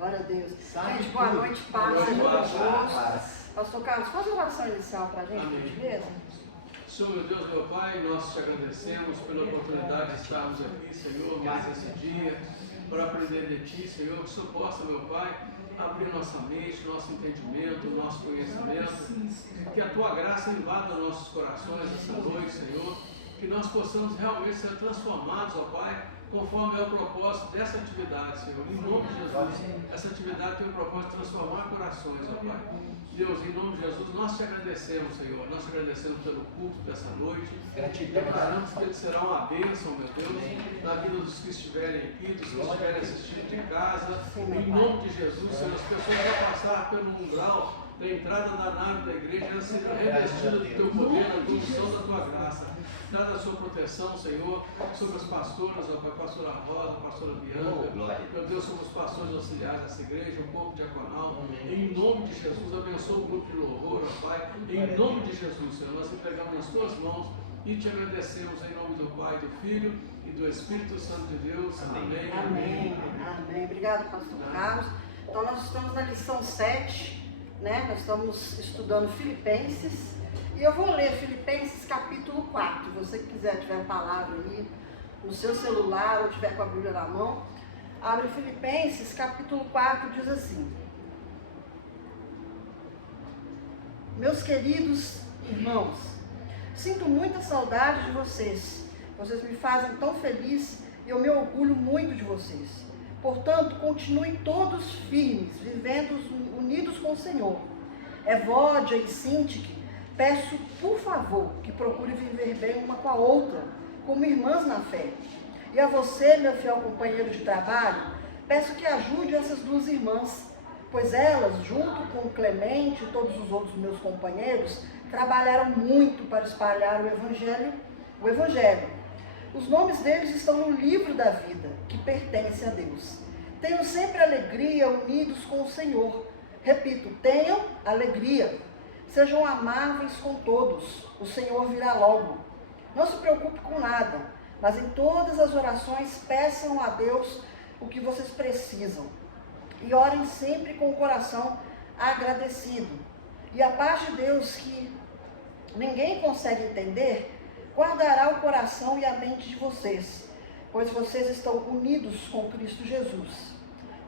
Glória a Deus. Sabe Gente, boa tudo. noite, paz, Boa seja noite, convosco. paz. Pastor Carlos, faz uma oração inicial para a gente, por gentileza. Senhor, meu Deus, meu Pai, nós te agradecemos pela oportunidade de estarmos aqui, Senhor, mais esse dia, para aprender de Ti, Senhor, que o Senhor possa, meu Pai, abrir nossa mente, nosso entendimento, nosso conhecimento, que a Tua graça invada nossos corações essa noite, Senhor, que nós possamos realmente ser transformados, ó Pai, conforme é o propósito dessa atividade, Senhor. Em nome de Jesus, essa atividade tem o propósito de transformar corações, ó Pai. Deus, em nome de Jesus, nós te agradecemos, Senhor. Nós te agradecemos pelo culto dessa noite. Declaramos que ele será uma bênção, meu Deus, na vida dos que estiverem aqui, dos que estiverem assistindo de casa. Em nome de Jesus, Senhor, as pessoas vão passar pelo umbral da entrada da nave da igreja, elas serão revestidas do teu poder, da tua unção, da tua graça. Dada a sua proteção, Senhor, sobre as pastoras, ó Pai, pastora Rosa, pastora Bianca, meu Deus, sobre os pastores auxiliares dessa igreja, o povo diaconal. Em nome de Jesus, abençoa o grupo de louvor, ó Pai. Em nome de Jesus, Senhor, nós entregamos nas tuas mãos e te agradecemos em nome do Pai, do Filho e do Espírito Santo de Deus. Amém. Amém. Amém. Obrigado, pastor Carlos. Então, nós estamos na lição 7, né? Nós estamos estudando Filipenses. E eu vou ler Filipenses capítulo 4. Se você quiser, tiver a palavra aí no seu celular ou tiver com a Bíblia na mão, abre Filipenses capítulo 4, diz assim: Meus queridos irmãos, sinto muita saudade de vocês. Vocês me fazem tão feliz e eu me orgulho muito de vocês. Portanto, continuem todos firmes, vivendo unidos com o Senhor. Evódia e Sintique, peço, por favor, que procure viver bem uma com a outra, como irmãs na fé. E a você, meu fiel companheiro de trabalho, peço que ajude essas duas irmãs, pois elas, junto com Clemente e todos os outros meus companheiros, trabalharam muito para espalhar o Evangelho. Os nomes deles estão no livro da vida, que pertence a Deus. Tenham sempre alegria unidos com o Senhor. Repito, tenham alegria. Sejam amáveis com todos, o Senhor virá logo. Não se preocupe com nada, mas em todas as orações peçam a Deus o que vocês precisam. E orem sempre com o coração agradecido. E a paz de Deus, que ninguém consegue entender, guardará o coração e a mente de vocês, pois vocês estão unidos com Cristo Jesus.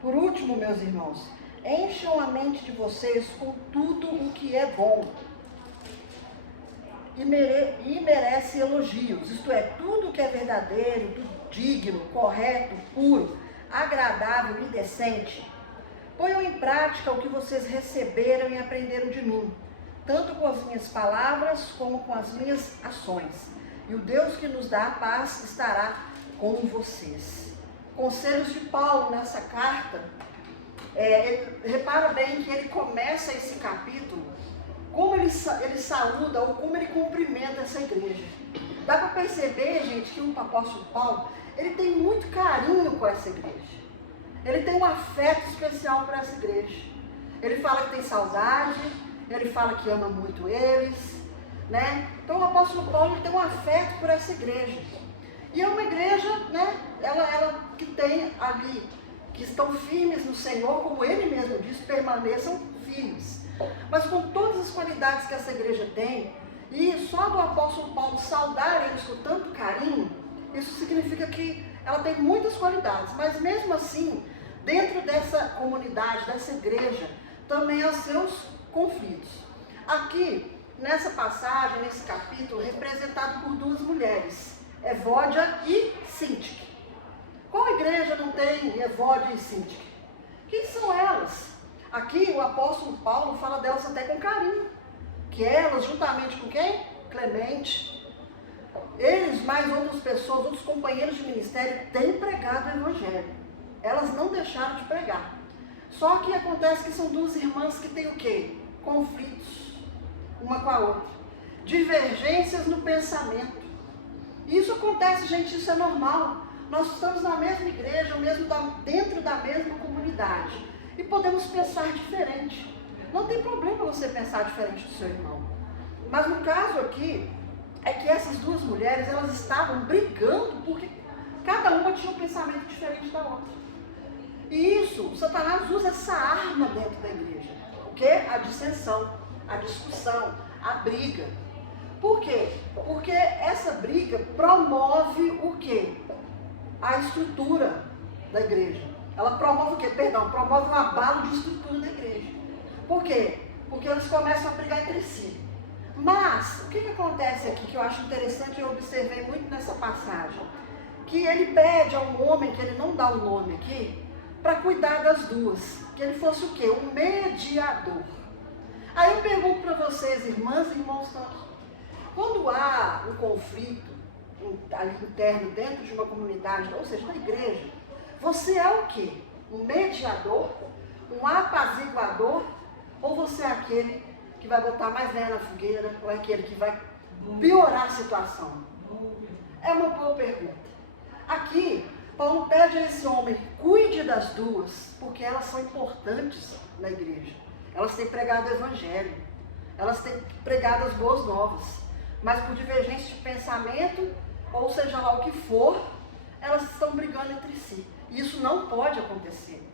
Por último, meus irmãos, encham a mente de vocês com tudo o que é bom e merece elogios, isto é, tudo o que é verdadeiro, tudo digno, correto, puro, agradável e decente. Ponham em prática o que vocês receberam e aprenderam de mim, tanto com as minhas palavras como com as minhas ações. E o Deus que nos dá a paz estará com vocês. Conselhos de Paulo nessa carta. Repara bem que ele começa esse capítulo, como ele saúda ou como ele cumprimenta essa igreja. Dá para perceber, gente, que o apóstolo Paulo, ele tem muito carinho com essa igreja. Ele tem um afeto especial por essa igreja. Ele fala que tem saudade, ele fala que ama muito eles, né? Então o apóstolo Paulo tem um afeto por essa igreja. E é uma igreja, né? Ela que tem ali, que estão firmes no Senhor, como ele mesmo diz, permaneçam firmes. Mas com todas as qualidades que essa igreja tem, e só do apóstolo Paulo saudar eles com tanto carinho, isso significa que ela tem muitas qualidades. Mas mesmo assim, dentro dessa comunidade, dessa igreja, também há seus conflitos. Aqui, nessa passagem, nesse capítulo, representado por duas mulheres, Evódia e Sintique. Qual igreja não tem Evódia e Sintique? Quem são elas? Aqui o apóstolo Paulo fala delas até com carinho. Que elas, juntamente com quem? Clemente. Eles, mais outras pessoas, outros companheiros de ministério, têm pregado o Evangelho. Elas não deixaram de pregar. Só que acontece que são duas irmãs que têm o quê? Conflitos, uma com a outra. Divergências no pensamento. Isso acontece, gente, isso é normal. Nós estamos na mesma igreja, dentro da mesma comunidade. E podemos pensar diferente. Não tem problema você pensar diferente do seu irmão. Mas no caso aqui, é que essas duas mulheres, elas estavam brigando porque cada uma tinha um pensamento diferente da outra. E isso, Satanás usa essa arma dentro da igreja. O quê? A dissensão, a discussão, a briga. Por quê? Porque essa briga promove o quê? A estrutura da igreja. Ela promove o quê? Perdão, promove um abalo de estrutura da igreja. Por quê? Porque eles começam a brigar entre si. Mas, o que acontece aqui que eu acho interessante, eu observei muito nessa passagem? Que ele pede a um homem, que ele não dá o nome aqui, para cuidar das duas. Que ele fosse o quê? Um mediador. Aí eu pergunto para vocês, irmãs e irmãos, quando há um conflito ali interno dentro de uma comunidade, ou seja, na igreja, você é o quê? Um mediador? Um apaziguador? Ou você é aquele que vai botar mais lenha na fogueira? Ou é aquele que vai piorar a situação? É uma boa pergunta. Aqui, Paulo pede a esse homem, cuide das duas, porque elas são importantes na igreja. Elas têm pregado o evangelho, elas têm pregado as boas novas, mas por divergência de pensamento, ou seja lá o que for, elas estão brigando entre si. E isso não pode acontecer.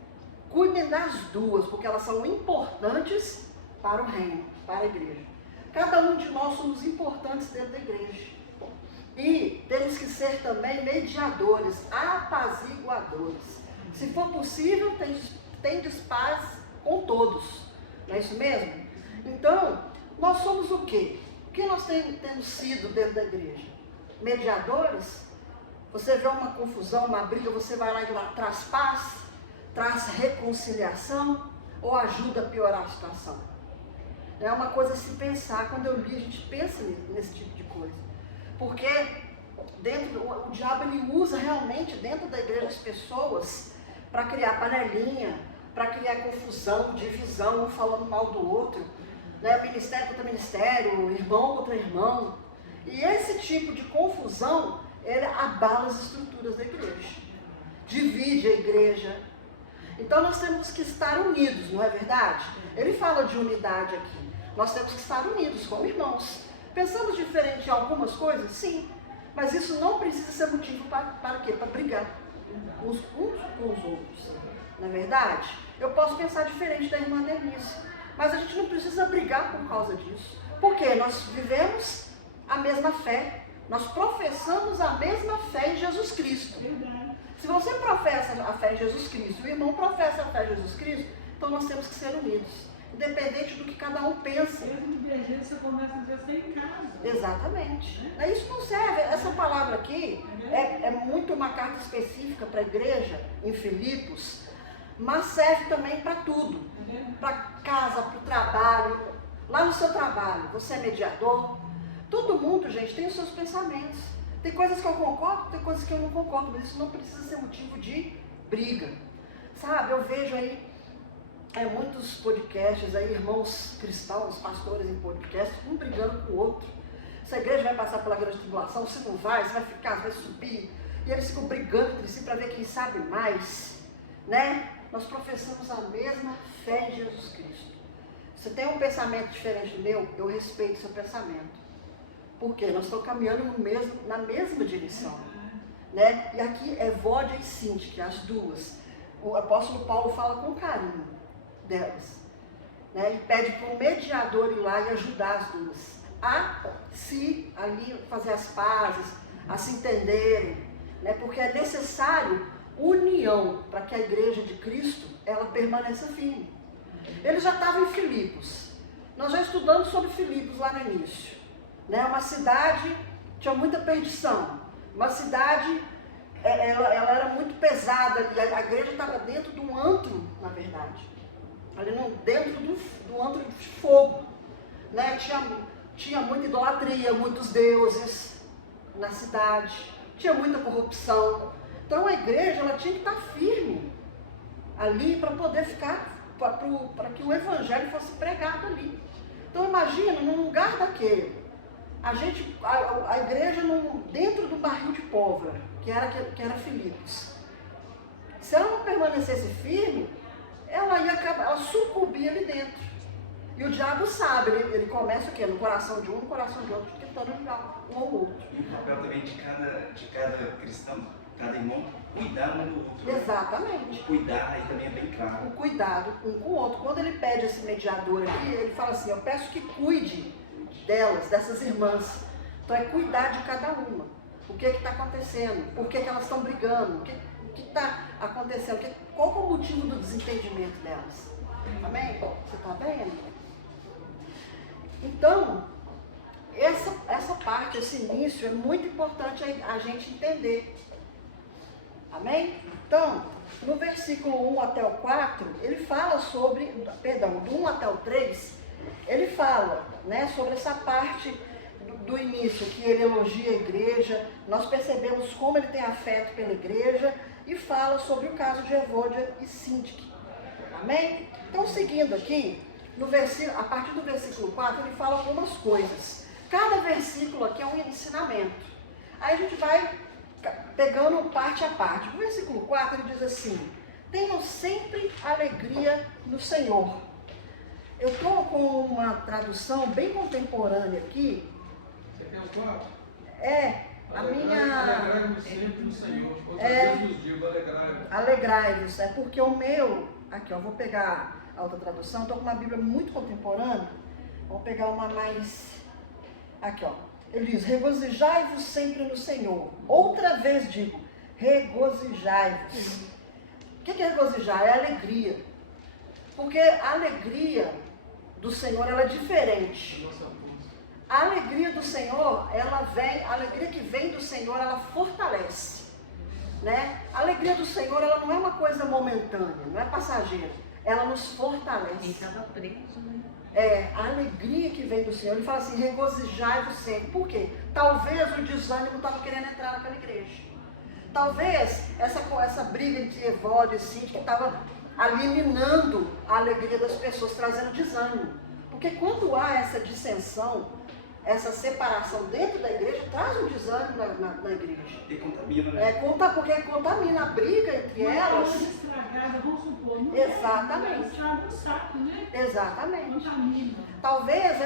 Cuidem das duas, porque elas são importantes para o reino, para a igreja. Cada um de nós somos importantes dentro da igreja. E temos que ser também mediadores, apaziguadores. Se for possível, tem paz com todos. Não é isso mesmo? Então, nós somos o quê? O que nós temos sido dentro da igreja? Mediadores? Você vê uma confusão, uma briga, você vai lá e traz paz, traz reconciliação ou ajuda a piorar a situação? É uma coisa a se pensar. Quando eu li, a gente pensa nesse tipo de coisa. Porque o diabo ele usa realmente dentro da igreja as pessoas para criar panelinha, para criar confusão, divisão, um falando mal do outro, né? Ministério contra ministério, irmão contra irmão. E esse tipo de confusão, ele abala as estruturas da igreja, divide a igreja. Então nós temos que estar unidos, não é verdade? Ele fala de unidade aqui. Nós temos que estar unidos como irmãos. Pensamos diferente em algumas coisas? Sim. Mas isso não precisa ser motivo para quê? Para brigar uns com os outros. Não é verdade? Eu posso pensar diferente da irmã Denise, mas a gente não precisa brigar por causa disso. Porque nós vivemos a mesma fé. Nós professamos a mesma fé em Jesus Cristo. Se você professa a fé em Jesus Cristo, o irmão professa a fé em Jesus Cristo, então nós temos que ser unidos. Independente do que cada um pensa. Você começa a dizer em casa. Exatamente. Isso não serve. Essa palavra aqui é muito uma carta específica para a igreja em Filipos, mas serve também para tudo. Para casa, para o trabalho. Lá no seu trabalho, você é mediador. Todo mundo, gente, tem os seus pensamentos. Tem coisas que eu concordo, tem coisas que eu não concordo, mas isso não precisa ser motivo de briga. Sabe, eu vejo aí muitos podcasts aí, irmãos cristãos, pastores em podcast, um brigando com o outro. Se a igreja vai passar pela grande tribulação, se não vai, se vai ficar, se vai subir. E eles ficam brigando entre si para ver quem sabe mais, né? Nós professamos a mesma fé em Jesus Cristo. Se tem um pensamento diferente do meu, eu respeito seu pensamento. Por quê? Nós estamos caminhando na mesma direção, né? E aqui é Vódia e Síntica, as duas. O apóstolo Paulo fala com carinho delas, né? E pede para um mediador ir lá e ajudar as duas a se ali fazer as pazes, a se entenderem, né? Porque é necessário união para que a igreja de Cristo ela permaneça firme. Ele já estava em Filipos. Nós já estudamos sobre Filipos lá no início, né? Uma cidade tinha muita perdição, uma cidade ela era muito pesada, a igreja estava dentro de um antro, na verdade. Ali dentro do antro de fogo, né? Tinha muita idolatria, muitos deuses na cidade, tinha muita corrupção. Então a igreja ela tinha que estar firme ali para poder ficar, para que o evangelho fosse pregado ali. Então imagina, num lugar daquele, a igreja dentro do barril de pólvora, que era Filipos. Se ela não permanecesse firme, ela sucumbia ali dentro. E o diabo sabe, ele começa o quê? No coração de um, no coração de outro, tentando ligar um ao outro. E o papel também de cada cristão cada irmão cuidar um do outro. Exatamente. O cuidar aí também é bem claro. O cuidado um com o outro. Quando ele pede esse mediador aqui, ele fala assim, eu peço que cuide delas, dessas irmãs. Então é cuidar de cada uma. O que está acontecendo? Por que elas estão brigando? O que está acontecendo? Qual é o motivo do desentendimento delas? Amém? Você está bem, amiga? Então, essa parte, esse início é muito importante a gente entender. Amém? Então, no versículo 1 até o 4, ele fala sobre, do 1 até o 3, ele fala, né, sobre essa parte do início, que ele elogia a igreja, nós percebemos como ele tem afeto pela igreja, e fala sobre o caso de Evôdia e Síntique. Amém? Então, seguindo aqui, a partir do versículo 4, ele fala algumas coisas. Cada versículo aqui é um ensinamento. Aí a gente vai pegando parte a parte. No versículo 4 ele diz assim, tenham sempre alegria no Senhor. Eu estou com uma tradução bem contemporânea aqui. Você tem um 4? É, a minha... Alegrai-vos sempre no Senhor. Outra vez vos digo, alegrai-vos. Alegrai-vos, é porque o meu... Aqui, ó, vou pegar a outra tradução. Estou com uma Bíblia muito contemporânea. Vou pegar uma mais... Aqui, ó. Ele diz, regozijai-vos sempre no Senhor. Outra vez digo, regozijai-vos. O que é regozijar? É alegria. Porque a alegria do Senhor, ela é diferente. A alegria do Senhor, a alegria que vem do Senhor, ela fortalece. Né? A alegria do Senhor, ela não é uma coisa momentânea, não é passageira. Ela nos fortalece. Ele estava preso, né? A alegria que vem do Senhor, ele fala assim, regozijai-vos sempre. Por quê? Talvez o desânimo estava querendo entrar naquela igreja. Talvez essa briga entre Evôdia e Síntique estava ali minando a alegria das pessoas, trazendo desânimo. Porque quando há essa dissensão, essa separação dentro da igreja, traz um desânimo na igreja. E contamina, né? Porque contamina a briga entre elas. Estragada, vamos supor. Exatamente. Estraga o saco, né? Exatamente. Contamina. Talvez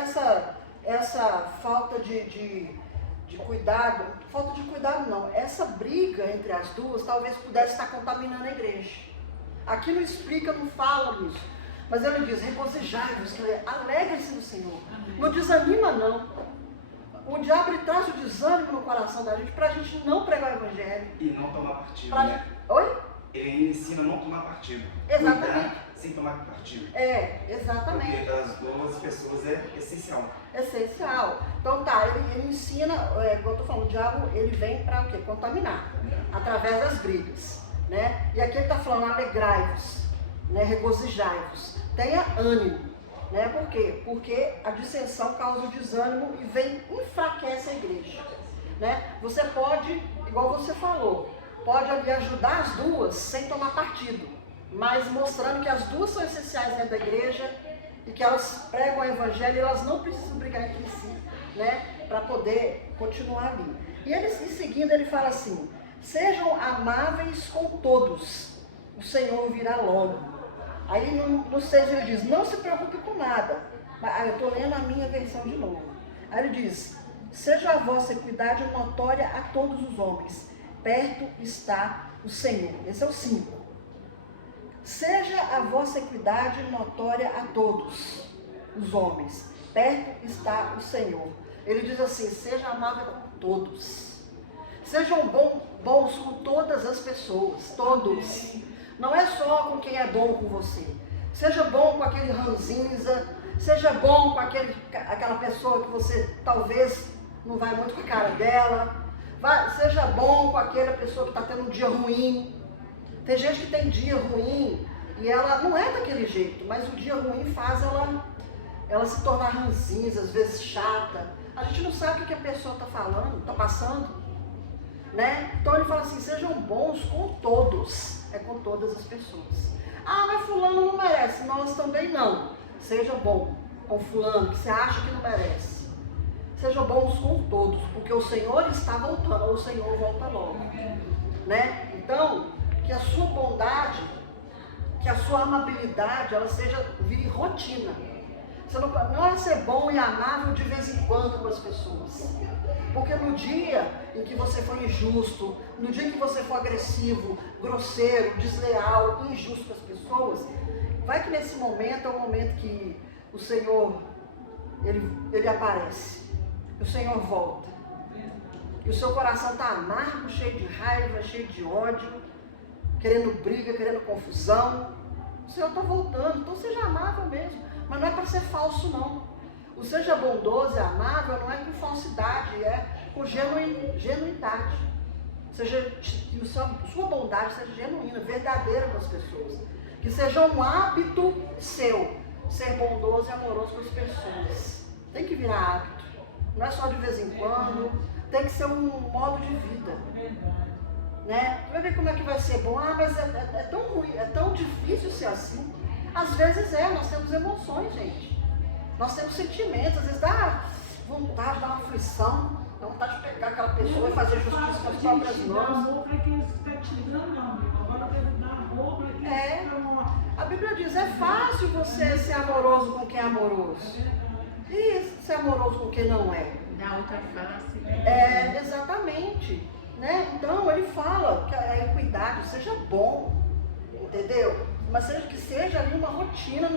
essa falta de cuidado, essa briga entre as duas, talvez pudesse estar contaminando a igreja. Aqui não explica, não fala nisso. Mas ele diz, regozijai-vos, alegre-se no Senhor. Não desanima, não. O diabo traz o desânimo no coração da gente para a gente não pregar o evangelho. E não tomar partido, né? Oi? Ele ensina a não tomar partido. Exatamente. Cuidar sem tomar partido. Exatamente. Porque das duas pessoas é essencial. Essencial. Então tá, ele ensina, como eu estou falando, o diabo ele vem para o quê? Contaminar. Através das brigas. Né? E aqui ele está falando, alegrai-vos, né? Regozijai-vos. Tenha ânimo. Né? Por quê? Porque a dissensão causa o desânimo e enfraquece a igreja. Né? Você pode, igual você falou, pode ali ajudar as duas sem tomar partido, mas mostrando que as duas são essenciais dentro da igreja e que elas pregam o evangelho e elas não precisam brigar entre si, né? Para poder continuar ali. E ele, em seguida ele fala assim, sejam amáveis com todos, o Senhor virá logo. Aí no 6 ele diz, não se preocupe com nada. Aí eu estou lendo a minha versão de novo. Aí ele diz, seja a vossa equidade notória a todos os homens. Perto está o Senhor. Esse é o 5. Seja a vossa equidade notória a todos os homens. Perto está o Senhor. Ele diz assim, seja amável com todos. Sejam bons com todas as pessoas. Todos. Não é só com quem é bom com você. Seja bom com aquele ranzinza. Seja bom com aquela pessoa que você talvez não vai muito com a cara dela. Seja bom com aquela pessoa que está tendo um dia ruim. Tem gente que tem dia ruim e ela não é daquele jeito, mas o dia ruim faz ela se tornar ranzinza, às vezes chata. A gente não sabe o que a pessoa está falando, está passando. Né? Então ele fala assim, sejam bons com todos, com todas as pessoas. Ah, mas fulano não merece, nós também não. Seja bom com fulano, que você acha que não merece. Sejam bons com todos, porque o Senhor está voltando, ou o Senhor volta logo. Né? Então, que a sua bondade, que a sua amabilidade, ela vire rotina. Não é ser bom e amável de vez em quando com as pessoas. Porque no dia em que você for injusto, no dia em que você for agressivo, grosseiro, desleal, injusto com as pessoas, vai que nesse momento é o momento que o Senhor, ele aparece. O Senhor volta. E o seu coração está amargo, cheio de raiva, cheio de ódio, querendo briga, querendo confusão. O Senhor está voltando, então seja amável mesmo. Mas não é para ser falso, não. O seja bondoso e amável não é com falsidade, é com genuidade. Sua bondade seja genuína, verdadeira com as pessoas. Que seja um hábito seu, ser bondoso e amoroso com as pessoas. Tem que virar hábito. Não é só de vez em quando, tem que ser um modo de vida. Né? Vai ver como é que vai ser bom. Ah, mas é tão ruim, é tão difícil ser assim. Às vezes nós temos emoções, gente. Nós temos sentimentos, às vezes dá vontade, dá uma aflição, dá vontade de pegar aquela pessoa e fazer justiça com as próprias mãos. A Bíblia diz, é fácil você ser amoroso com quem é amoroso. E ser amoroso com quem não é. Da outra face. Exatamente. Né? Então ele fala que a equidade seja bom, entendeu? Mas que seja ali uma rotina,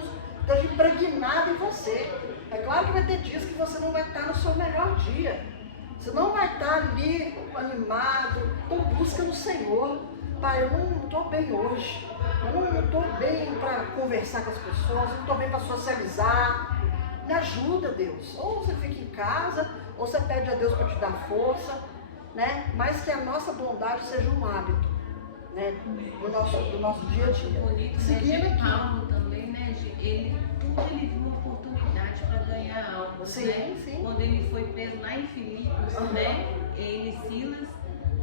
esteja impregnada em você. É claro que vai ter dias que você não vai estar no seu melhor dia. Você não vai estar ali animado, então busca no Senhor. Pai, eu não estou bem hoje. Eu não estou bem para conversar com as pessoas, eu não estou bem para socializar. Me ajuda, Deus. Ou você fica em casa, ou você pede a Deus para te dar força, né? Mas que a nossa bondade seja um hábito, né? do nosso dia a dia. Bonito, seguindo aqui. Paulo também, né? Ele viu uma oportunidade para ganhar algo. Sim, né? sim. Quando ele foi preso lá em Filipos, né? Ele e Silas,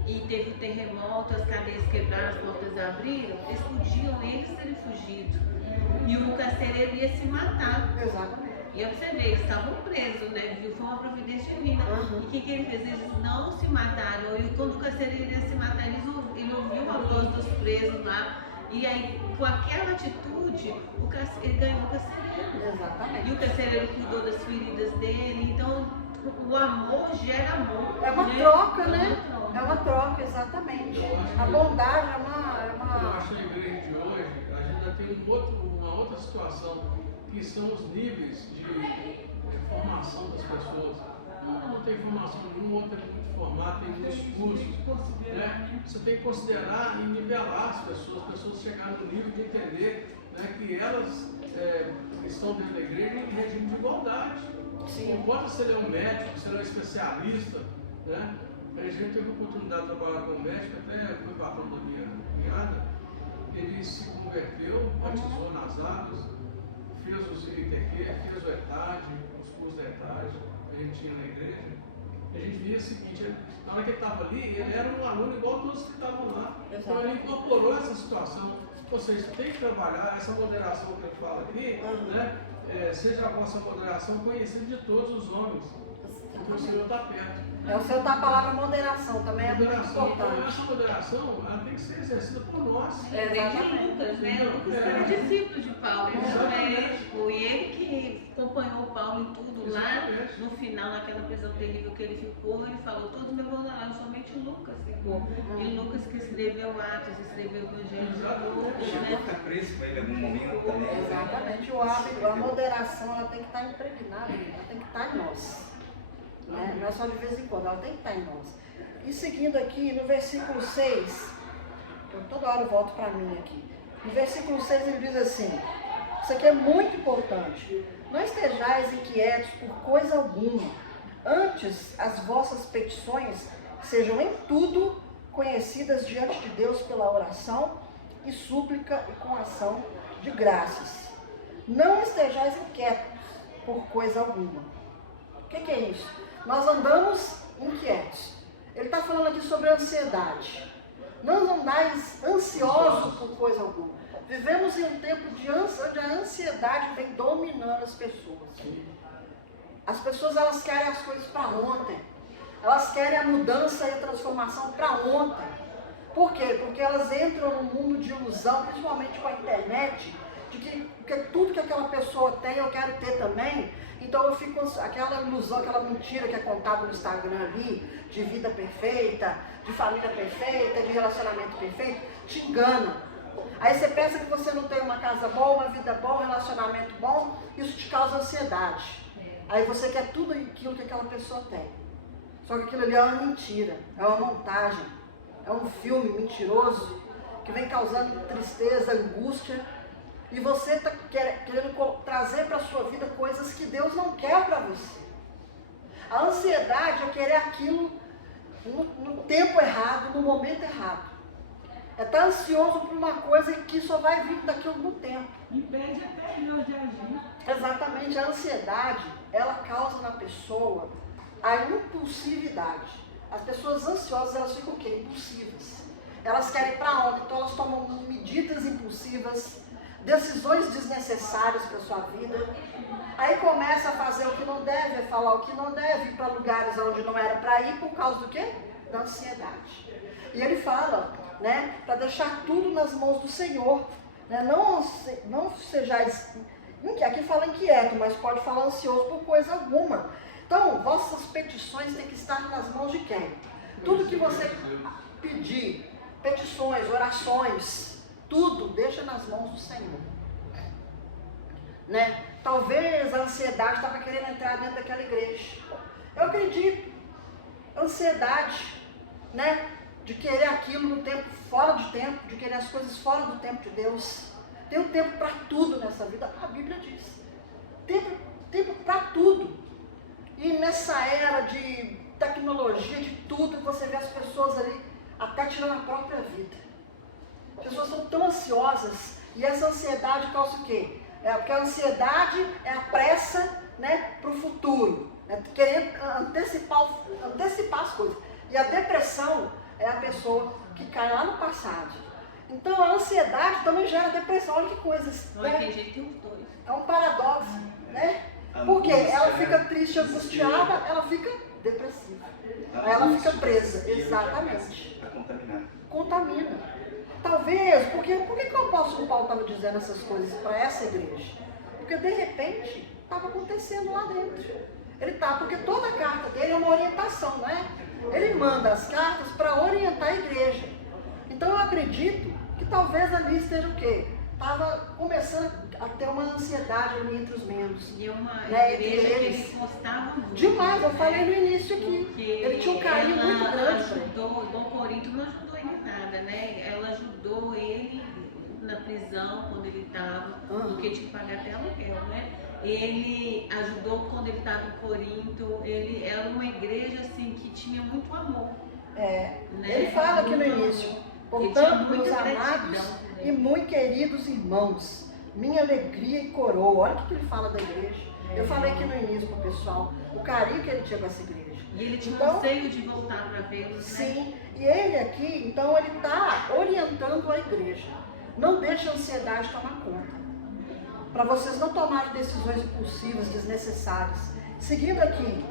e teve o terremoto, as cadeias quebraram, as portas abriram, eles podiam eles terem fugido. E o carcereiro ia se matar. Exatamente. E você vê, eles estavam presos, né? Viu? Foi uma providência divina. E o que ele fez? Eles não se mataram. E quando o carcereiro ia se matar, ele ouviu a voz dos presos lá. E aí, com aquela atitude, ele ganhou o carcereiro. Exatamente. E o carcereiro cuidou das feridas dele. Então, o amor gera amor. É uma troca, né? É uma troca, exatamente. A bondade é uma... Eu acho que na igreja de hoje, a gente ainda tem uma outra situação, que são os níveis de formação das pessoas. Não tem formação nenhuma, outra é muito formada, tem muitos cursos. Né? Você tem que considerar e nivelar as pessoas chegarem no nível de entender, né, que elas estão dentro da igreja em regime de igualdade. Sim. Não importa se ele é um médico, se ele é um especialista. Né? A gente teve a oportunidade de trabalhar com um médico, até foi patrão da minha cunhada. Ele se converteu, batizou nas águas, fez os ITQ, fez o ETAD, os cursos da ETAD que a gente tinha na igreja. E a gente via o seguinte, na hora que ele estava ali, ele era um aluno igual a todos que estavam lá. Então ele incorporou essa situação. Ou seja, tem que trabalhar essa moderação que ele fala aqui, né? Seja a vossa moderação conhecida de todos os homens. Porque o Senhor está perto. O Senhor está a palavra moderação, também é muito importante. Então, essa moderação, ela tem que ser exercida por nós. Vem de Lucas, né? Lucas era discípulo de Paulo, ele era médico, e ele que acompanhou Paulo em tudo lá, no final, naquela prisão terrível que ele ficou, ele falou, todos me abandonaram, somente Lucas ficou. E Lucas que escreveu Atos, escreveu o Evangelho de Lucas, Chegou a ficar preso com ele em algum momento também. Exatamente, o hábito, a moderação, ela tem que estar impregnada, ela tem que estar em nós. Né? Não é só de vez em quando, ela tem que estar em nós. E seguindo aqui, no versículo 6, eu toda hora volto para mim aqui. No versículo 6 ele diz assim, isso aqui é muito importante. Não estejais inquietos por coisa alguma, antes as vossas petições sejam em tudo conhecidas diante de Deus pela oração e súplica e com ação de graças. Não estejais inquietos por coisa alguma. O que é isso? Nós andamos inquietos. Ele está falando aqui sobre ansiedade. Não andais ansiosos por coisa alguma. Vivemos em um tempo onde a ansiedade vem dominando as pessoas. As pessoas, elas querem as coisas para ontem. Elas querem a mudança e a transformação para ontem. Por quê? Porque elas entram num mundo de ilusão, principalmente com a internet, de que o porque tudo que aquela pessoa tem eu quero ter também. Então eu fico com aquela ilusão, aquela mentira que é contada no Instagram ali, de vida perfeita, de família perfeita, de relacionamento perfeito, te engana. Aí você pensa que você não tem uma casa boa, uma vida boa, um relacionamento bom, isso te causa ansiedade. Aí você quer tudo aquilo que aquela pessoa tem. Só que aquilo ali é uma mentira, é uma montagem, é um filme mentiroso que vem causando tristeza, angústia. E você está querendo trazer para a sua vida coisas que Deus não quer para você. A ansiedade é querer aquilo no tempo errado, no momento errado. É estar ansioso por uma coisa que só vai vir daqui a algum tempo. Impede até Deus de agir. Exatamente, a ansiedade, ela causa na pessoa a impulsividade. As pessoas ansiosas, elas ficam o quê? Impulsivas. Elas querem ir para onde? Então elas tomam medidas impulsivas, decisões desnecessárias para a sua vida. Aí começa a fazer o que não deve, a falar o que não deve, ir para lugares onde não era para ir, por causa do quê? Da ansiedade. E ele fala, né, para deixar tudo nas mãos do Senhor. Né? Não sejais, aqui fala inquieto, mas pode falar ansioso por coisa alguma. Então, vossas petições têm que estar nas mãos de quem? Tudo que você pedir, petições, orações, tudo deixa nas mãos do Senhor. Né? Talvez a ansiedade estava querendo entrar dentro daquela igreja. Eu acredito. Ansiedade, né? De querer aquilo no tempo, fora de tempo, de querer as coisas fora do tempo de Deus. Tem um tempo para tudo nessa vida, a Bíblia diz. Tempo para tudo. E nessa era de tecnologia, de tudo, você vê as pessoas ali até tirando a própria vida. As pessoas são tão ansiosas, e essa ansiedade causa o quê? Porque a ansiedade é a pressa, né, para o futuro, né, querer antecipar as coisas. E a depressão é a pessoa que cai lá no passado. Então a ansiedade também gera depressão, olha que coisas. Não Né? é que a gente tem os dois. É um paradoxo, né? Porque ela fica triste, angustiada, ela fica depressiva. Aí ela fica presa, exatamente. Está contaminada. Contamina. Talvez, por que o apóstolo Paulo estava dizendo essas coisas para essa igreja? Porque de repente estava acontecendo lá dentro. Porque toda a carta dele é uma orientação, né? Ele manda as cartas para orientar a igreja. Então eu acredito que talvez ali esteja o quê? Estava começando a ter uma ansiedade ali entre os membros. E uma né? igreja que ele gostava muito. Demais, eu né? falei no início aqui. Porque Ele tinha um carinho ela muito grande. ajudou, Dom Corinto não ajudou ele em nada, né? Ela ajudou ele na prisão quando ele estava, porque tinha que pagar até aluguel, né? Ele ajudou quando ele estava em Corinto. Ele era uma igreja assim que tinha muito amor. Né? Ele fala aqui no início. Portanto, meus amados e muito queridos irmãos, minha alegria e coroa. Olha o que ele fala da igreja. Eu falei aqui no início para o pessoal, o carinho que ele tinha com essa igreja. E ele tinha um anseio de voltar para vê-los, né? Sim, e ele aqui, então, ele está orientando a igreja. Não deixe a ansiedade tomar conta. Para vocês não tomarem decisões impulsivas, desnecessárias. Seguindo aqui,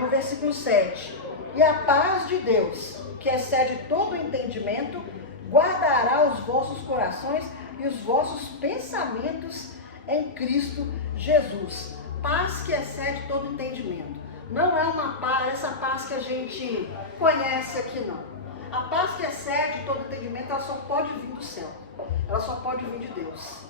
no versículo 7. E a paz de Deus, que excede todo o entendimento, guardará os vossos corações e os vossos pensamentos em Cristo Jesus. Paz que excede todo entendimento. Não é uma paz, essa paz que a gente conhece aqui, não. A paz que excede todo entendimento, ela só pode vir do céu. Ela só pode vir de Deus.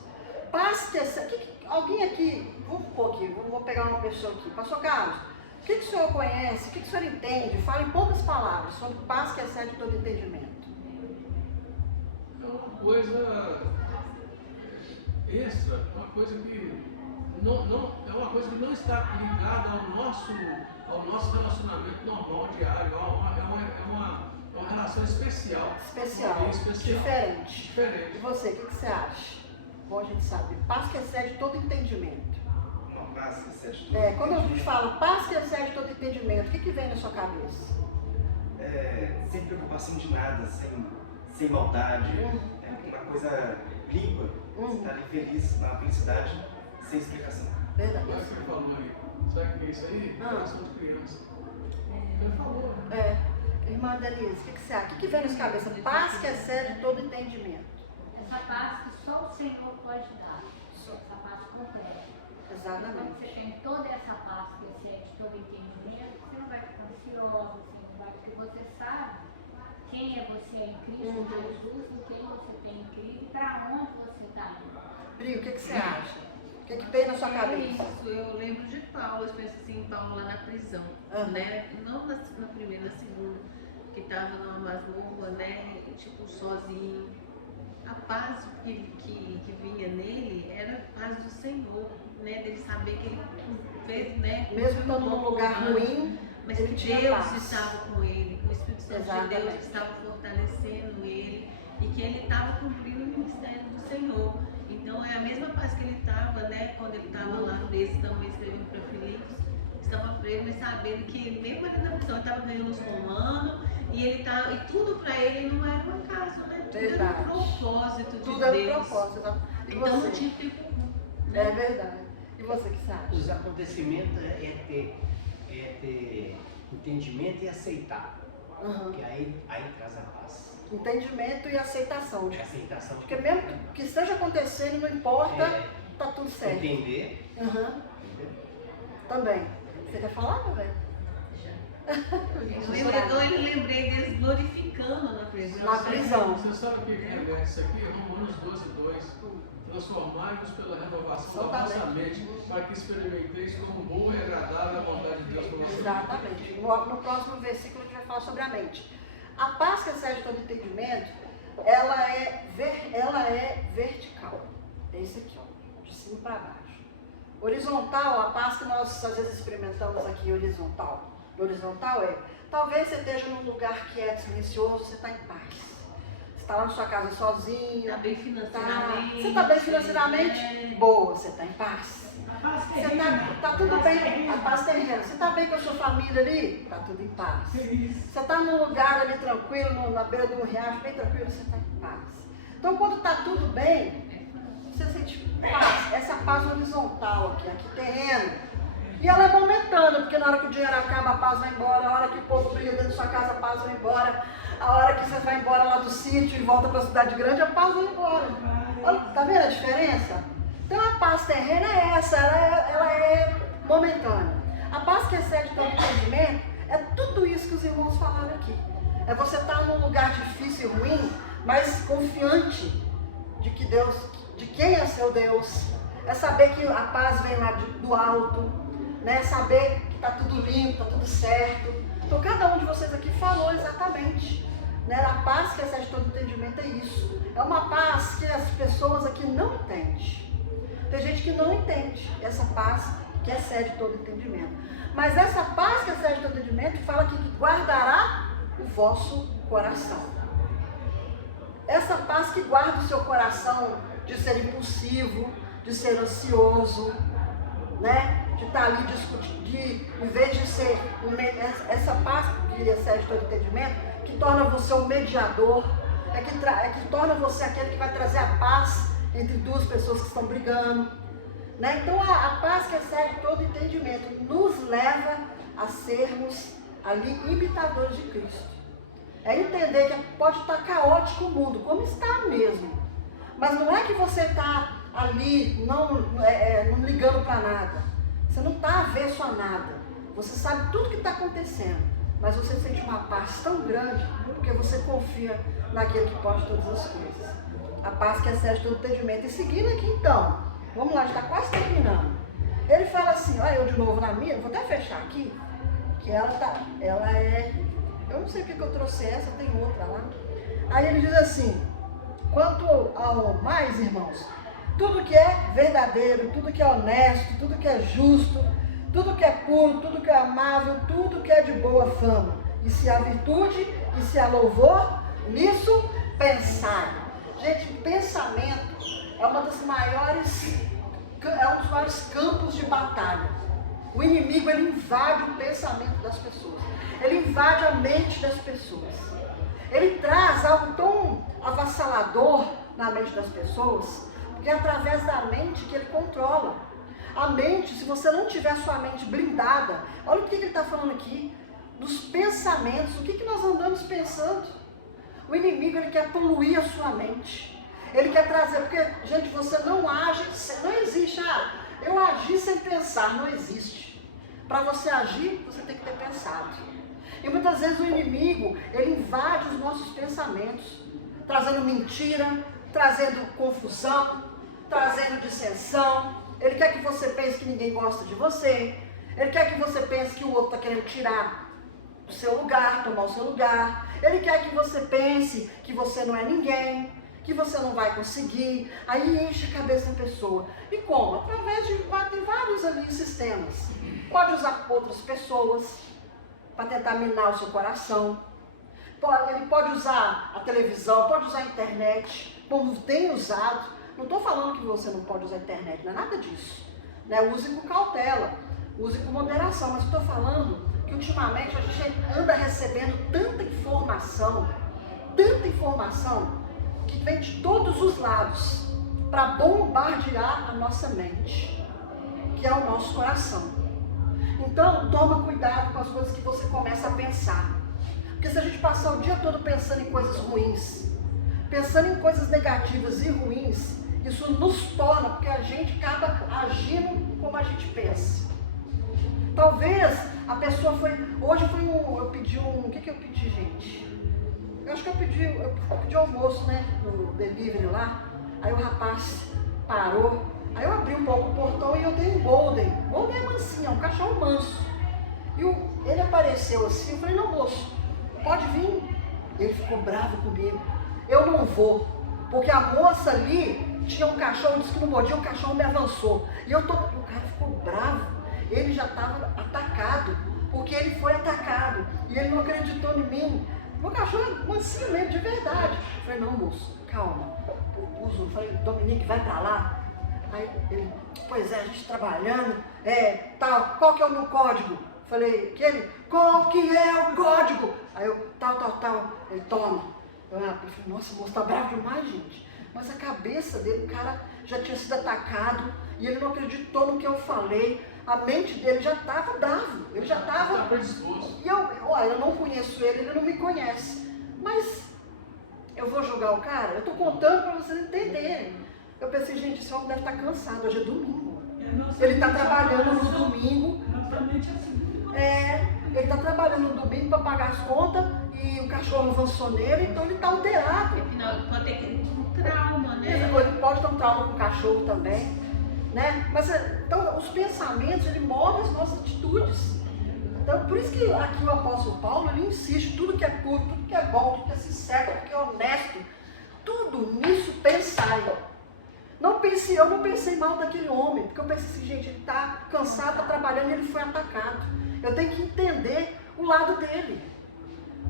Paz que excede... Alguém aqui, vamos pôr aqui, vou pegar uma pessoa aqui. Pastor Carlos, o que o senhor conhece, o que o senhor entende? Fala em poucas palavras sobre paz que excede todo entendimento. É uma coisa extra, uma coisa que é uma coisa que não está ligada ao nosso relacionamento normal, diário. É uma relação especial. Especial. Diferente. E você, o que você acha? Bom, a gente sabe. Paz que excede todo entendimento. Uma paz que excede todo Quando a gente fala paz que excede todo entendimento, o que vem na sua cabeça? Sem preocupação de nada, sem maldade. É uma coisa limpa. Você está ali feliz, na felicidade, sem explicação. Verdade. Olha o que ele falou aí. Sabe o que é isso aí? Relação de criança. Ele falou. Irmã Denise, o que você acha? O que vem na sua cabeça? Paz que excede todo entendimento. Essa paz que só o Senhor pode dar. Essa paz completa. Quando Exatamente. você tem toda essa paz que excede todo entendimento, você não vai ficar ansiosa, você não vai, porque você sabe quem é você em Cristo Jesus, o que você tem em Cristo e para onde você está indo. Pri, o que você acha? O que tem na sua É cabeça? isso, eu lembro de Paulo, eu penso assim, Paulo lá na prisão, né? Não na primeira, na segunda, que estava numa masmorra, né? Tipo, sozinho. A paz que vinha nele era a paz do Senhor, né? Dele saber que ele fez, né? Mesmo estando num lugar ruim, mas ele que tinha Deus paz. estava com ele, que o Espírito Santo de Deus Exatamente. estava fortalecendo ele e que ele estava cumprindo o ministério do Senhor. Então é a mesma paz que ele estava, né? Quando ele estava lá preso, também escrevendo para Filipos, estava preso, mas sabendo que ele, mesmo ali na prisão, ele estava ganhando os romanos e tudo para ele não era um acaso, né? Tudo era Verdade. um propósito de Tudo é um Deus. propósito. Exato. E Então não você? tinha tempo. É verdade. E você, que você acha? Os acontecimentos é ter entendimento e aceitar. Uhum. Porque aí traz a paz. Entendimento e aceitação. É aceitação. Porque mesmo que esteja acontecendo, não importa, tá tudo certo. Entender. Uhum. Entendeu? Também. Você quer falar, velho? Eu lembrei deles glorificando na prisão. Na prisão. Você sabe o que é isso aqui? Romanos 12:2. Transformai-vos pela renovação da vossa mente, para que experimenteis como boa e agradável a vontade de Deus para vocês. Exatamente. No próximo versículo a gente vai falar sobre a mente. A paz que excede todo entendimento, ela é vertical. É isso aqui, ó, de cima para baixo. Horizontal, a paz que nós às vezes experimentamos aqui horizontal. Horizontal é, talvez você esteja num lugar quieto, silencioso, você está em paz. Você está lá na sua casa sozinho. Está bem financeiramente. Você está bem financeiramente? Boa, você está em paz. Você tá tudo bem, a paz terrena. Você está bem com a sua família ali? Está tudo em paz. Você está num lugar ali tranquilo, na beira de um riacho, bem tranquilo, você está em paz. Então, quando está tudo bem, você sente paz. Essa paz horizontal aqui terreno. E ela é momentânea, porque na hora que o dinheiro acaba, a paz vai embora. A hora que o povo briga dentro da sua casa, a paz vai embora. A hora que você vai embora lá do sítio e volta para a cidade grande, a paz vai embora. Olha, tá vendo a diferença? Então a paz terrena é essa, ela é momentânea. A paz que excede todo entendimento é tudo isso que os irmãos falaram aqui. É você estar num lugar difícil e ruim, mas confiante de que Deus, de quem é seu Deus. É saber que a paz vem lá do alto, né? Saber que está tudo limpo, está tudo certo. Então cada um de vocês aqui falou exatamente. Né? A paz que excede todo entendimento é isso. É uma paz que as pessoas aqui não entendem. Tem gente que não entende essa paz que excede todo entendimento. Mas essa paz que excede todo entendimento fala aqui que guardará o vosso coração. Essa paz que guarda o seu coração de ser impulsivo, de ser ansioso, né? De estar ali discutindo, em vez de ser essa paz que excede todo entendimento, que torna você um mediador, que torna você aquele que vai trazer a paz entre duas pessoas que estão brigando, né? Então a paz que excede todo entendimento nos leva a sermos ali imitadores de Cristo. É entender que pode estar caótico o mundo, como está mesmo, mas não é que você está ali não ligando para nada, você não está avesso a nada, você sabe tudo que está acontecendo, mas você sente uma paz tão grande porque você confia naquele que pode todas as coisas. A paz que excede todo entendimento. E seguindo aqui então, vamos lá, já está quase terminando. Ele fala assim, olha eu de novo na minha, vou até fechar aqui, que ela é, eu não sei porque que eu trouxe essa, tem outra lá. Aí ele diz assim, quanto ao mais, irmãos, tudo que é verdadeiro, tudo que é honesto, tudo que é justo, tudo que é puro, tudo que é amável, tudo que é de boa fama, e se há virtude, e se há louvor, nisso pensai. Gente, o pensamento é um dos maiores campos de batalha. O inimigo, ele invade o pensamento das pessoas. Ele invade a mente das pessoas. Ele traz algo tão avassalador na mente das pessoas, porque é através da mente que ele controla. A mente, se você não tiver a sua mente blindada, olha o que ele está falando aqui, dos pensamentos, o que nós andamos pensando. O inimigo, ele quer poluir a sua mente. Ele quer trazer, porque, gente, você não age, não existe, eu agi sem pensar, não existe. Para você agir, você tem que ter pensado. E muitas vezes o inimigo, ele invade os nossos pensamentos, trazendo mentira, trazendo confusão, trazendo dissensão. Ele quer que você pense que ninguém gosta de você. Ele quer que você pense que o outro está querendo tirar o seu lugar, tomar o seu lugar. Ele quer que você pense que você não é ninguém, que você não vai conseguir. Aí enche a cabeça da pessoa. E como? Através de vários ali sistemas. Pode usar outras pessoas para tentar minar o seu coração. Ele pode usar a televisão, pode usar a internet, como tem usado. Não estou falando que você não pode usar a internet, não é nada disso. Né? Use com cautela, use com moderação, mas estou falando que ultimamente a gente anda recebendo tanta informação, que vem de todos os lados, para bombardear a nossa mente, que é o nosso coração. Então, toma cuidado com as coisas que você começa a pensar. Porque se a gente passar o dia todo pensando em coisas ruins, pensando em coisas negativas e ruins, isso nos torna, porque a gente acaba agindo como a gente pensa. Talvez a pessoa eu pedi o que eu pedi, gente? Eu acho que eu pedi almoço, né, no delivery lá, aí o rapaz parou, aí eu abri um pouco o portão e eu dei um Golden é mansinho, é um cachorro manso. E ele apareceu assim, eu falei, não moço, pode vir. Ele ficou bravo comigo, eu não vou, porque a moça ali tinha um cachorro, disse que não mordia, o cachorro me avançou. E o cara ficou bravo, ele já estava atacado, porque ele foi atacado, e ele não acreditou em mim. Meu cachorro é mansinho mesmo, de verdade. Eu falei, não moço, calma. Eu falei, Dominique, vai pra lá. Aí ele, pois é, a gente trabalhando, tal, qual que é o meu código? Eu falei, qual que é o código? Aí eu, tal, ele toma. Eu falei, nossa, o moço tá bravo demais, gente. Mas a cabeça dele, o cara já tinha sido atacado, e ele não acreditou no que eu falei. A mente dele já estava bravo, ele já estava predisposto. E eu não conheço ele não me conhece. Mas eu vou julgar o cara? Eu estou contando para vocês entenderem. Eu pensei, gente, esse homem deve estar cansado, hoje é domingo. Ele está trabalhando no domingo. Ele está trabalhando no domingo para pagar as contas e o cachorro avançou nele, então ele está alterado. Afinal, pode ter um trauma, né? Ele pode ter um trauma com o cachorro também. Né? Mas então, os pensamentos, ele move as nossas atitudes. Então, por isso que aqui o apóstolo Paulo, ele insiste, tudo que é puro, tudo que é bom, tudo que é sincero, tudo que é honesto, tudo nisso pensai. Eu não pensei mal daquele homem, porque eu pensei assim, gente, ele está cansado, está trabalhando e ele foi atacado. Eu tenho que entender o lado dele.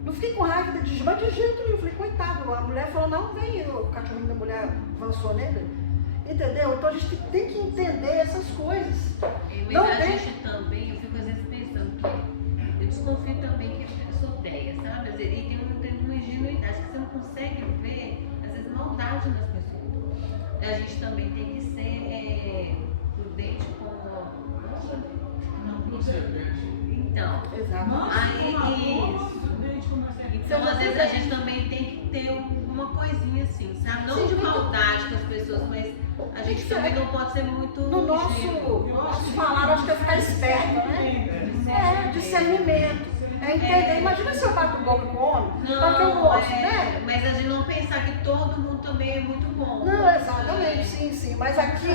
Não fiquei com raiva de mas de jeito nenhum. Eu falei, coitado, a mulher falou, não, vem, o cachorrinho da mulher avançou nele. Entendeu? Então a gente tem que entender essas coisas. Mas a gente também, eu fico às vezes pensando que, eu desconfio também que é sorteia, sabe? Ele tem uma ingenuidade que você não consegue ver, às vezes, maldade nas pessoas. A gente também tem que ser prudente com então, então às vezes a gente também tem que ter uma coisinha assim, sabe? Não de maldade com as pessoas, mas a gente também não pode ser muito... No nosso falar, acho que é ficar esperto, né? Discernimento. Entender. Imagina se eu bato boca com o homem, porque eu gosto, né? Mas a gente não pensar que todo mundo também é muito bom. Não, exatamente, sim. Mas aqui...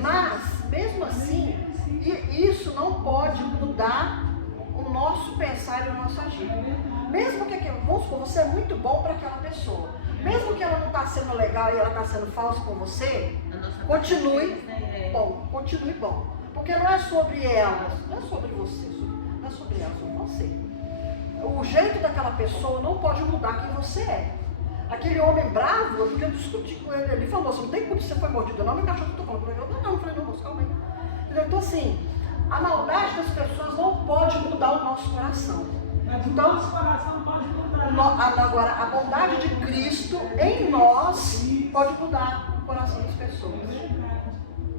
Mas, mesmo assim, isso não pode mudar o nosso pensar e o nosso agir. Mesmo que, vamos supor, você é muito bom para aquela pessoa. Mesmo que ela não está sendo legal e ela está sendo falsa com você, continue bom. Porque não é sobre ela, não é sobre você, não é sobre ela, é sobre você. O jeito daquela pessoa não pode mudar quem você é. Aquele homem bravo, eu podia discutir com ele, ele falou, você não tem culpa se você foi mordido, não, meu cachorro que eu tô falando, eu falei, não, calma aí. Então assim, a maldade das pessoas não pode mudar o nosso coração. Então, nosso coração pode mudar. Agora, a bondade de Cristo em nós pode mudar o coração das pessoas.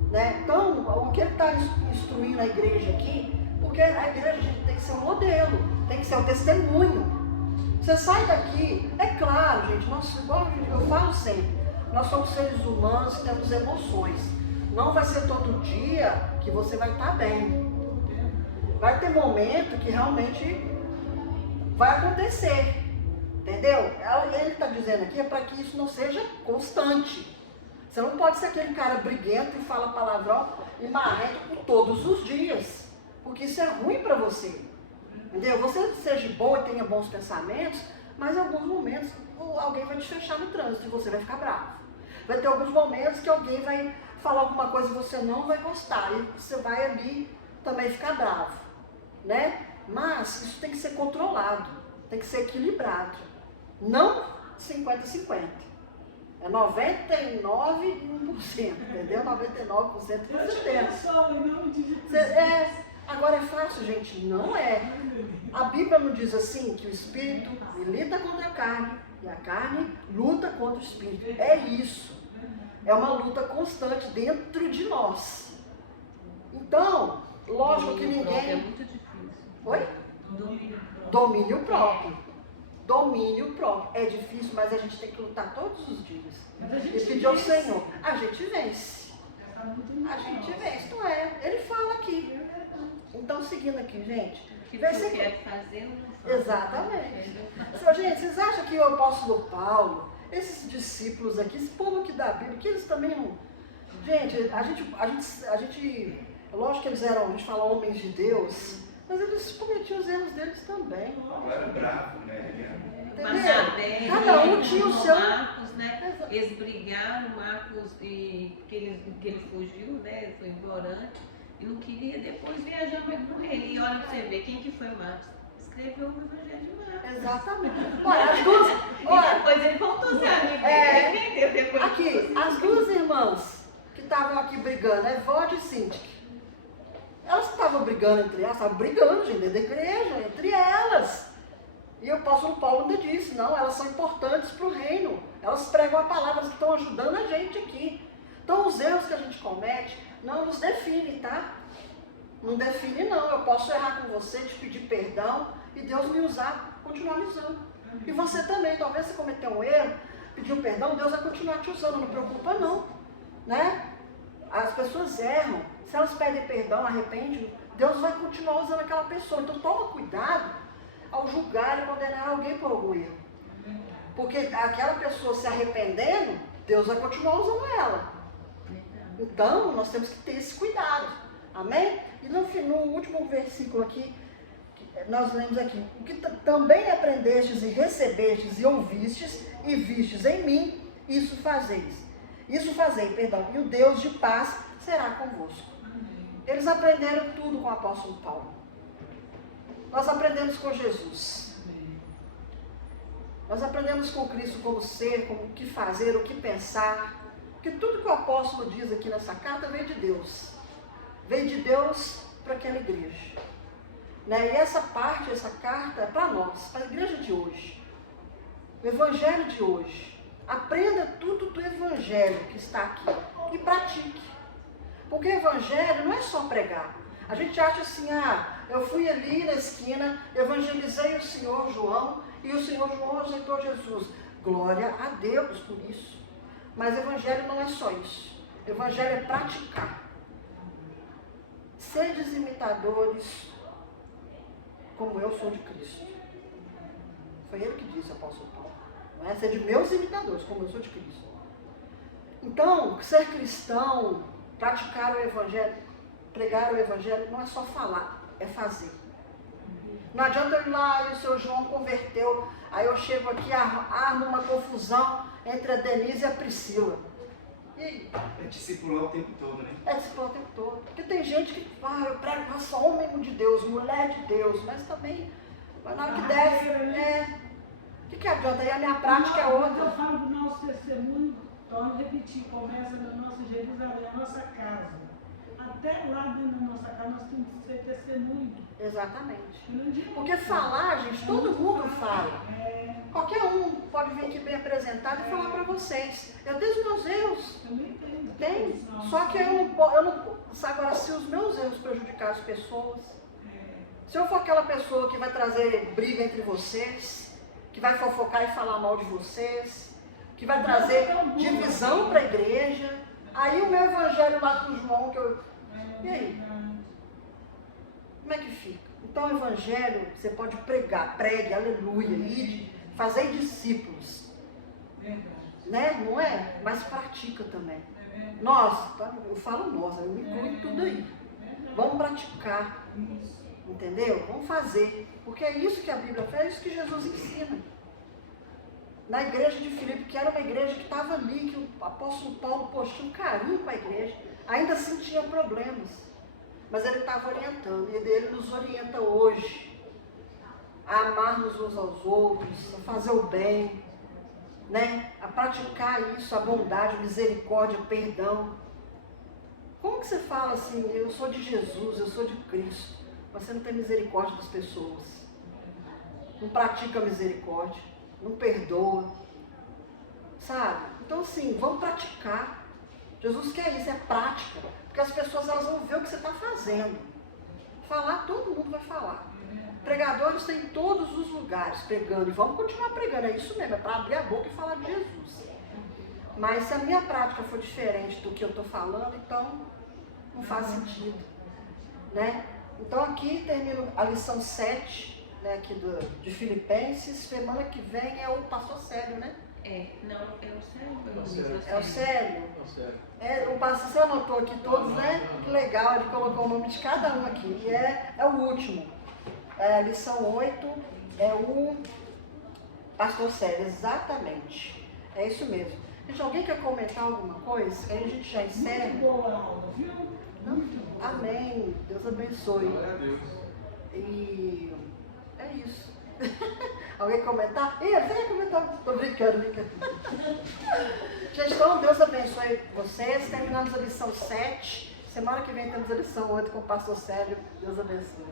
Né? Então, o que ele está instruindo a igreja aqui, Porque a igreja, gente, tem que ser um modelo, tem que ser um testemunho. Você sai daqui, é claro, gente, nós, igual eu falo sempre, nós somos seres humanos e temos emoções. Não vai ser todo dia que você vai estar bem. Vai ter momento que realmente vai acontecer. Entendeu? Ele está dizendo aqui é para que isso não seja constante. Você não pode ser aquele cara briguento e fala palavrão e marrento por todos os dias. Porque isso é ruim para você. Entendeu? Você seja bom e tenha bons pensamentos, mas em alguns momentos alguém vai te fechar no trânsito e você vai ficar bravo. Vai ter alguns momentos que alguém vai falar alguma coisa e você não vai gostar. E você vai ali também ficar bravo. Né? Mas isso tem que ser controlado. Tem que ser equilibrado. Não 50-50. É 99 e 1%. Entendeu? 99% você tem. Agora é fácil, gente? Não é. A Bíblia não diz assim que o Espírito milita contra a carne e a carne luta contra o Espírito. É isso. É uma luta constante dentro de nós. Então, lógico que ninguém... É muito difícil. Oi? Domínio próprio. Domínio próprio. É difícil, mas a gente tem que lutar todos os dias. E pedir ao Senhor. A gente vence. A gente vence. Não é? Ele fala aqui. Então, seguindo aqui, gente. O que você quer fazer, eu não faço. Exatamente. Então, gente, vocês acham que o apóstolo Paulo, esses discípulos aqui, esse povo aqui da Bíblia, que eles também não... Gente, a gente lógico que eles eram, a gente fala homens de Deus, mas eles cometiam os erros deles também. Não era bravo, né? Entendeu? Cada um tinha o seu... Marcos, né? Eles brigaram, Marcos, que ele fugiu, né? Foi embora antes. E não queria depois viajar mais com ele. E olha pra você ver, quem que foi Marcos? Escreveu o Evangelho de Marcos. Exatamente. Olha, as duas... E depois ele voltou a ser amigo. Entendeu? Depois Aqui, as duas irmãs que estavam aqui brigando, Evode e Sintique. Elas estavam brigando entre elas, estavam brigando, gente, dentro da igreja, entre elas. E o apóstolo Paulo ainda disse, não, elas são importantes para o reino. Elas pregam a palavra, elas estão ajudando a gente aqui. Então, os erros que a gente comete não nos definem, tá? Não define, não. Eu posso errar com você, te pedir perdão e Deus me usar, continuar me usando. E você também, talvez você cometeu um erro, pediu perdão, Deus vai continuar te usando, não preocupa não. Né? As pessoas erram, se elas pedem perdão, arrependem, Deus vai continuar usando aquela pessoa. Então toma cuidado ao julgar e condenar alguém por algum erro. Porque aquela pessoa se arrependendo, Deus vai continuar usando ela. Então, nós temos que ter esse cuidado. Amém? E no último versículo aqui, nós lemos aqui, o que também aprendestes e recebestes e ouvistes e vistes em mim, isso fazeis. Isso fazei, perdão. E o Deus de paz será convosco. Eles aprenderam tudo com o apóstolo Paulo. Nós aprendemos com Jesus. Nós aprendemos com Cristo como ser, como o que fazer, o que pensar. Porque tudo que o apóstolo diz aqui nessa carta veio de Deus. Veio de Deus para aquela igreja. Né? E essa parte, essa carta é para nós, para a igreja de hoje. O evangelho de hoje. Aprenda tudo do evangelho que está aqui e pratique. Porque o evangelho não é só pregar. A gente acha assim, eu fui ali na esquina, evangelizei o senhor João e o senhor João aceitou Jesus. Glória a Deus por isso. Mas o evangelho não é só isso. O evangelho é praticar. Sedes imitadores como eu sou de Cristo. Foi ele que disse, apóstolo Paulo. Não é? Sede meus imitadores como eu sou de Cristo. Então, ser cristão, praticar o evangelho, pregar o evangelho, não é só falar, é fazer. Não adianta eu ir lá e o seu João converteu, aí eu chego aqui, armo uma confusão entre a Denise e a Priscila. E É discipular o tempo todo, né? é discipular o tempo todo. Porque tem gente que eu prego, eu sou homem de Deus, mulher de Deus, mas também, mas na hora que desce, o que adianta? Aí a minha prática é outra. Eu falo do nosso testemunho, torno a repetir, começa no nosso Jerusalém, a nossa casa. Até lá dentro da nossa casa nós temos que ser testemunho. Exatamente. Porque falar, gente, todo mundo fala. Qualquer um pode vir aqui bem apresentado e falar para vocês. Eu tenho os meus erros. Tem. Só que eu não. Agora, se os meus erros prejudicarem as pessoas, Se eu for aquela pessoa que vai trazer briga entre vocês, que vai fofocar e falar mal de vocês, que vai trazer divisão para a igreja, aí o meu evangelho lá com o João, que eu... E aí? Como é que fica? Então o evangelho, você pode pregar, pregue, aleluia, ide, fazer discípulos. Né? Não é? Mas pratica também. Nós, eu falo nós, eu me incluo em tudo aí. Vamos praticar. Entendeu? Vamos fazer. Porque é isso que a Bíblia faz, é isso que Jesus ensina. Na igreja de Filipe, que era uma igreja que estava ali, que o apóstolo Paulo tinha um carinho com a igreja, ainda assim tinha problemas. Mas ele estava orientando, e ele nos orienta hoje a amar-nos uns aos outros, a fazer o bem, né? A praticar isso, a bondade, a misericórdia, o perdão. Como que você fala assim, eu sou de Jesus, eu sou de Cristo, mas você não tem misericórdia das pessoas, não pratica misericórdia, não perdoa, sabe? Então assim, vamos praticar. Jesus quer isso, é prática, porque as pessoas elas vão ver o que você está fazendo. Falar, todo mundo vai falar. Pregadores tem em todos os lugares pregando, e vamos continuar pregando, é isso mesmo, é para abrir a boca e falar de Jesus. Mas se a minha prática for diferente do que eu estou falando, então não faz sentido, né? Então aqui termino a lição 7, né, aqui de Filipenses. Semana que vem é o pastor Célio, né? Não, é o Célio. É o Célio? Tá certo. O pastor, você anotou aqui todos, né? Que legal, ele colocou o nome de cada um aqui. E é o último. A lição 8 é o pastor Célio, exatamente. É isso mesmo. Gente, alguém quer comentar alguma coisa? Aí a gente já encerra. Muito boa a aula, viu? Amém. Deus abençoe. Glória a Deus. E é isso. Alguém comentar? Você quer comentar? Estou brincando. Gente, então Deus abençoe vocês. Terminamos a lição 7. Semana que vem temos a lição 8 com o pastor Célio. Deus abençoe.